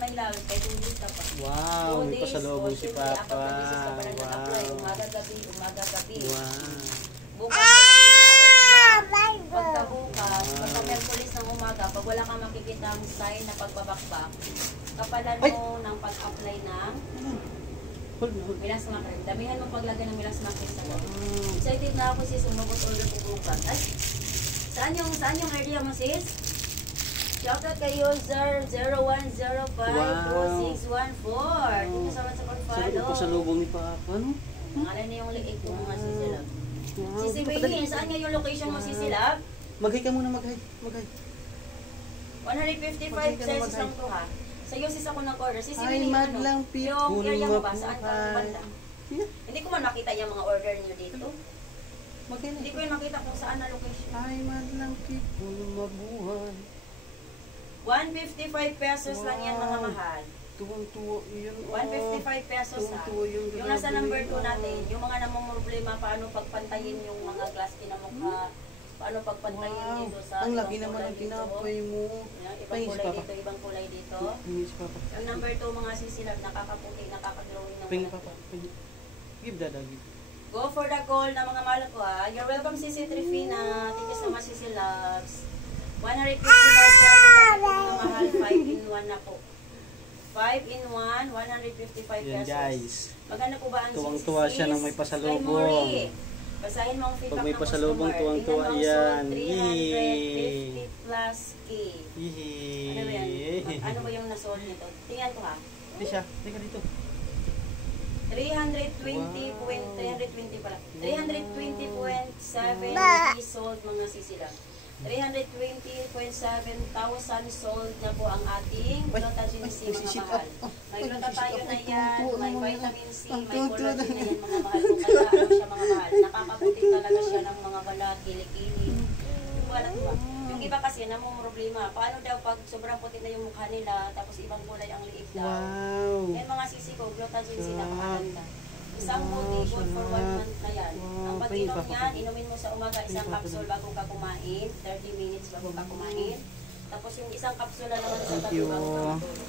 my love. Kahit hindi ka pa. Wow, may pasalubong si Papa. Apat na beses ka pa lang nag-apply. Umaga-gabi, umaga-gabi. Wow. Bukas pagkabukas, pagka Merkulis ng umaga, pag wala kang makikita ang sign na pagbabakbak, kapalan mo ng pag-apply ng Milasma cream. Damihan mo paglagay ng Milasma cream sa loob. Excited na ako sis, umabot order ko bukas. Ay, saan yung area mo sis? Shoutout kay user 01052614. Dito sa pag-follow. Sa pasalubong ni Papa, no? Nangalan na yung liig ko mga sisilab. Sisi Bailey, saan nga yung location mo sisilab? Mag-hi ka muna, mag-hi. 155 pesos lang to ha. Sa'yo sis ako nag-order. Sisi Bailey, madlang yung area mo ba? people Saan ka banda? Hindi ko man makita yung mga order niyo dito. Hindi ko yung makita kung saan na location. Ay, madlang people mabuhay. 155 pesos lang yan mga mahal. Tuwang-tuwa yun. 155 pesos ha. Yung nasa number 2 natin, yung mga namang problema, paano pagpantayin yung mga glass kinamukha, paano pagpantayin dito sa ang laki naman ang tinapay mo. Ibang kulay dito. Yung number 2 mga sisilab, nakakaputi, nakakaglowing ng Ping Papa, ping. Give dada, give. Go for the call na mga mahal ko ha. You're welcome Sisi Trifina. Thank you so much Sisi Loves. 155 pesos lang mga mahal, 5 in 1 na po. 5 in 1, 155 pesos. Guys. Maganda po ba ang tuwang-tuwa siya nang may pasalubong. Basahin mo ang feedback pag may ng pasalubong, customer. tuwang-tuwa yan. 350 plus K. Ano ba yan? Ano ba yung nasold nito? Tingnan ko ha. Hindi siya. Tingnan ka dito. 320 pala. 320.7 sold mga sisilang. 320.7 thousand sold na po ang ating Glutathione C mga mahal. May glutathione na yan, may vitamin C, may collagen na yan mga mahal. Kung kaya ano siya mga mahal, nakakaputi talaga siya ng mga balat, kilikili. Yung balat ba? Yung iba kasi namang problema, paano daw pag sobrang puti na yung mukha nila, tapos ibang kulay ang liig daw. Yan mga sisi ko, Glutathione C napakaganda. Isang multi, good for 1 month na yan. Ang pag-inom yan, inumin mo sa umaga isang capsule bago ka kumain, 30 minutes bago ka kumain. Tapos yung isang kapsula naman sa gabi bago ka matulog.